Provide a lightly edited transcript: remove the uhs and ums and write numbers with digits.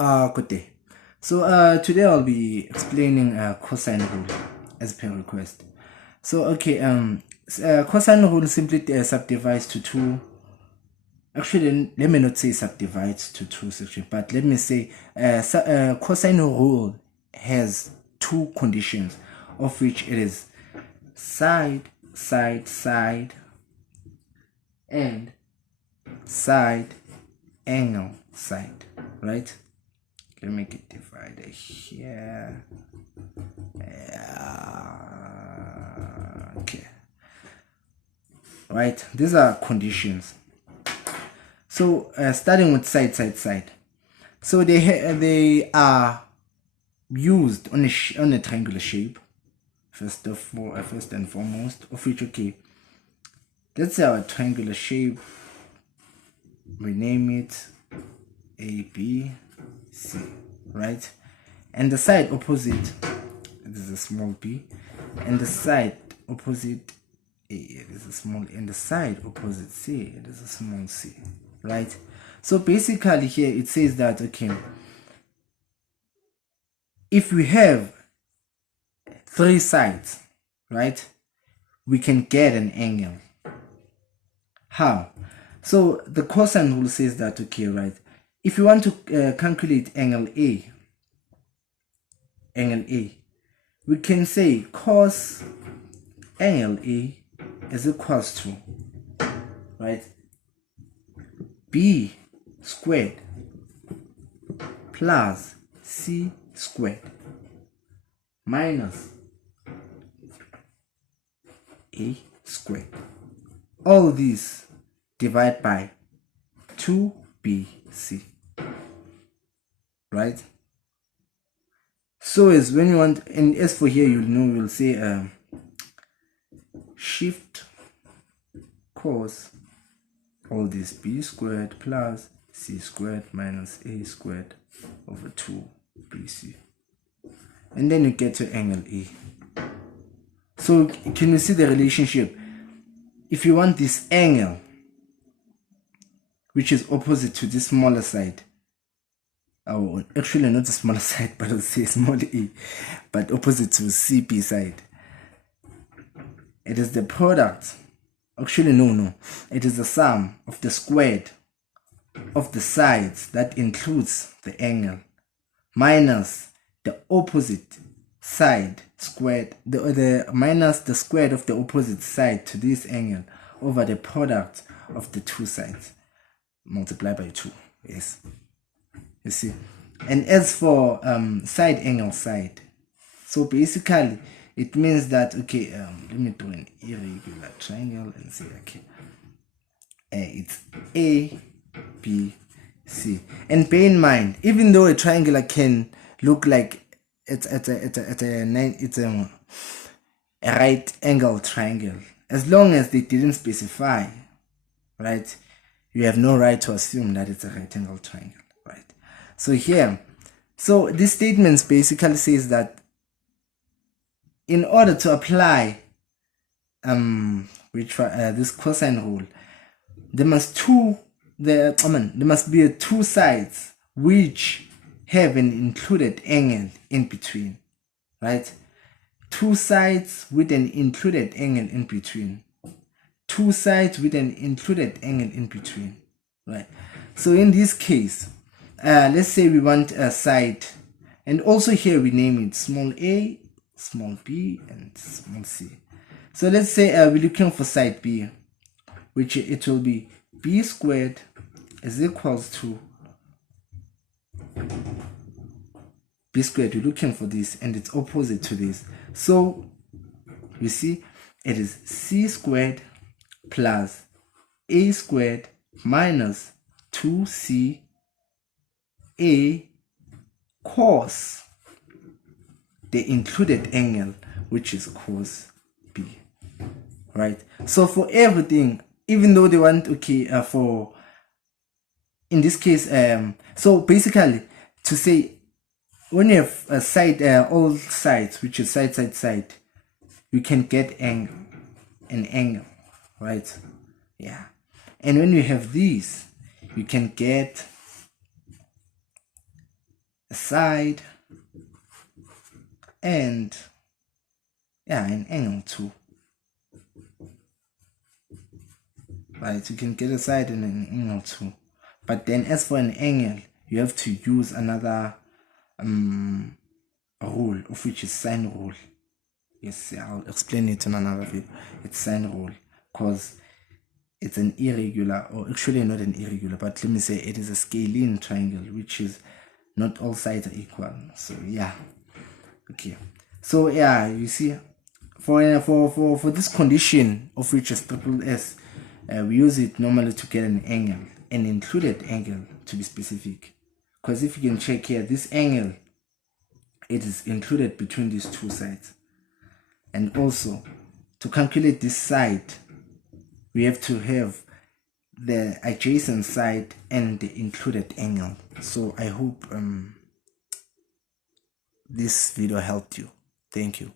Good day. So today I'll be explaining cosine rule as per request. So cosine rule simply subdivides to two. Actually, let me not say subdivides to two sections, but let me say cosine rule has two conditions, of which it is side, side, side, and side, angle, side, right? Let me make it divided here. Okay. Right. These are conditions. So starting with side, side, side. So they are used on a triangular shape. First and foremost, of which let's say our triangular shape. We name it A, B, C, right? And the side opposite, it is a small b, and the side opposite A, it is a small, and the side opposite C, it is a small c, right? So basically here it says that, if we have three sides, right, we can get an angle. How? So the cosine rule says that, right, if you want to calculate angle A, we can say cos angle A is equals to, right, B squared plus C squared minus A squared. All these divide by 2BC, right? So as when you want, and as for here, we'll say shift cos all this B squared plus C squared minus A squared over 2BC, and then you get to angle A. So can you see the relationship? If you want this angle, which is opposite to this smaller side, oh, actually not the smaller side, but I'll say small a, but opposite to CP side, it is the product. Actually, no, it is the sum of the squared of the sides that includes the angle minus the opposite side squared, the minus the squared of the opposite side to this angle over the product of the two sides, multiply by 2. Yes, you see. And as for side angle side, so basically it means that, let me do an irregular triangle and say, it's A, B, C. And bear in mind, even though a triangular can look like it's a right angle triangle, as long as they didn't specify, right, you have no right to assume that it's a right angle triangle, right? So here, so this statement basically says that in order to apply this cosine rule, there must be two sides which have an included angle in between, right? Two sides with an included angle in between. Two sides with an included angle in between, right? So in this case, let's say we want a side, and also here we name it small a, small b, and small c. So let's say we're looking for side b, which it will be b squared is equals to b squared. We're looking for this, and it's opposite to this. So you see, it is c squared plus a squared minus 2c a cos the included angle, which is cos b, right? So for everything, even though they want, for in this case, so basically to say, when you have a side, all sides, which is side, side, side, you can get an angle, right? Yeah. And when you have these, you can get a side, and an angle too. Right, you can get a side and an angle too. But then as for an angle, you have to use another rule, of which is sine rule. Yes, I'll explain it in another video. It's sine rule, because it's an irregular, or actually not an irregular, but let me say it is a scalene triangle, which is not all sides are equal. So yeah, okay. So yeah, you see, for this condition, of which is triple S, we use it normally to get an angle, an included angle to be specific. Because if you can check here, this angle, it is included between these two sides. And also, to calculate this side, we have to have the adjacent side and the included angle. So I hope this video helped you. Thank you.